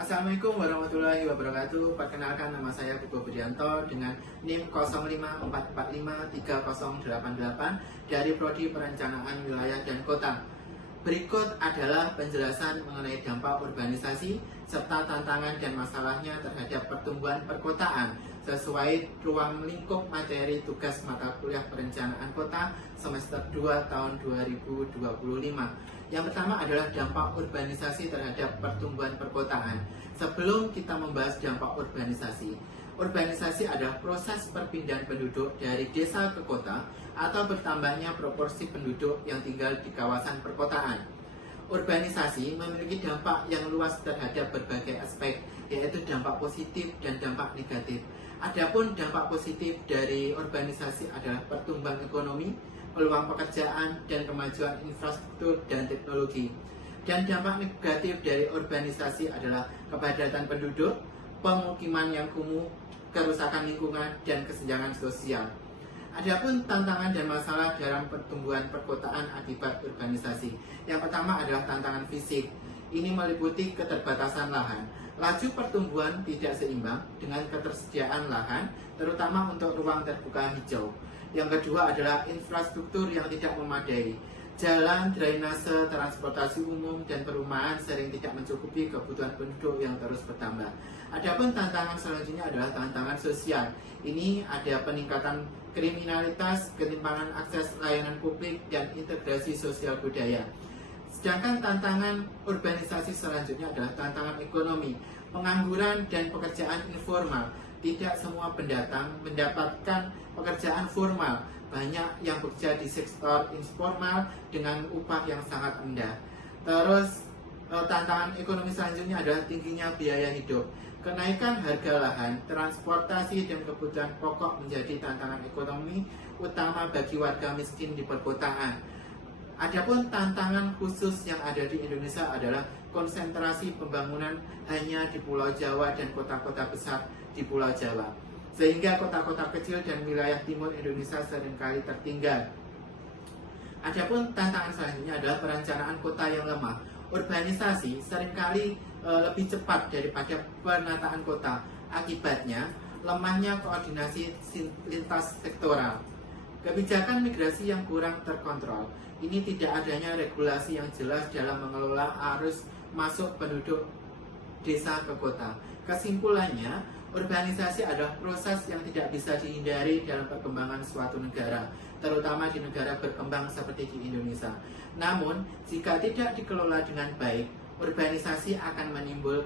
Assalamualaikum warahmatullahi wabarakatuh. Perkenalkan, nama saya Pugo Budianto dengan NIM 0544530088 dari Prodi Perencanaan Wilayah dan Kota. Berikut adalah penjelasan mengenai dampak urbanisasi serta tantangan dan masalahnya terhadap pertumbuhan perkotaan sesuai ruang lingkup materi tugas mata kuliah perencanaan kota semester 2 tahun 2025. Yang pertama adalah dampak urbanisasi terhadap pertumbuhan perkotaan. Sebelum kita membahas dampak urbanisasi, urbanisasi adalah proses perpindahan penduduk dari desa ke kota atau bertambahnya proporsi penduduk yang tinggal di kawasan perkotaan. Urbanisasi memiliki dampak yang luas terhadap berbagai aspek, yaitu dampak positif dan dampak negatif. Adapun dampak positif dari urbanisasi adalah pertumbuhan ekonomi, peluang pekerjaan, dan kemajuan infrastruktur dan teknologi. Dan dampak negatif dari urbanisasi adalah kepadatan penduduk, pemukiman yang kumuh, kerusakan lingkungan, dan kesenjangan sosial. Adapun tantangan dan masalah dalam pertumbuhan perkotaan akibat urbanisasi. Yang pertama adalah tantangan fisik. Ini meliputi keterbatasan lahan. Laju pertumbuhan tidak seimbang dengan ketersediaan lahan, terutama untuk ruang terbuka hijau. Yang kedua adalah infrastruktur yang tidak memadai. Jalan, drainase, transportasi umum, dan perumahan sering tidak mencukupi kebutuhan penduduk yang terus bertambah. Adapun tantangan selanjutnya adalah tantangan sosial. Ini ada peningkatan kriminalitas, ketimpangan akses layanan publik, dan integrasi sosial budaya. Sedangkan tantangan urbanisasi selanjutnya adalah tantangan ekonomi, pengangguran, dan pekerjaan informal. Tidak semua pendatang mendapatkan pekerjaan formal. Banyak yang bekerja di sektor informal dengan upah yang sangat rendah. Terus tantangan ekonomi selanjutnya adalah tingginya biaya hidup. Kenaikan harga lahan, transportasi, dan kebutuhan pokok menjadi tantangan ekonomi utama bagi warga miskin di perkotaan. Adapun tantangan khusus yang ada di Indonesia adalah konsentrasi pembangunan hanya di Pulau Jawa dan kota-kota besar di Pulau Jawa, sehingga kota-kota kecil dan wilayah timur Indonesia seringkali tertinggal. Adapun tantangan selanjutnya adalah perencanaan kota yang lemah. Urbanisasi seringkali lebih cepat daripada penataan kota. Akibatnya, lemahnya koordinasi lintas sektoral. Kebijakan migrasi yang kurang terkontrol. Ini tidak adanya regulasi yang jelas dalam mengelola arus masuk penduduk desa ke kota. Kesimpulannya, urbanisasi adalah proses yang tidak bisa dihindari dalam perkembangan suatu negara, terutama di negara berkembang seperti di Indonesia. Namun, jika tidak dikelola dengan baik, urbanisasi akan menimbulkan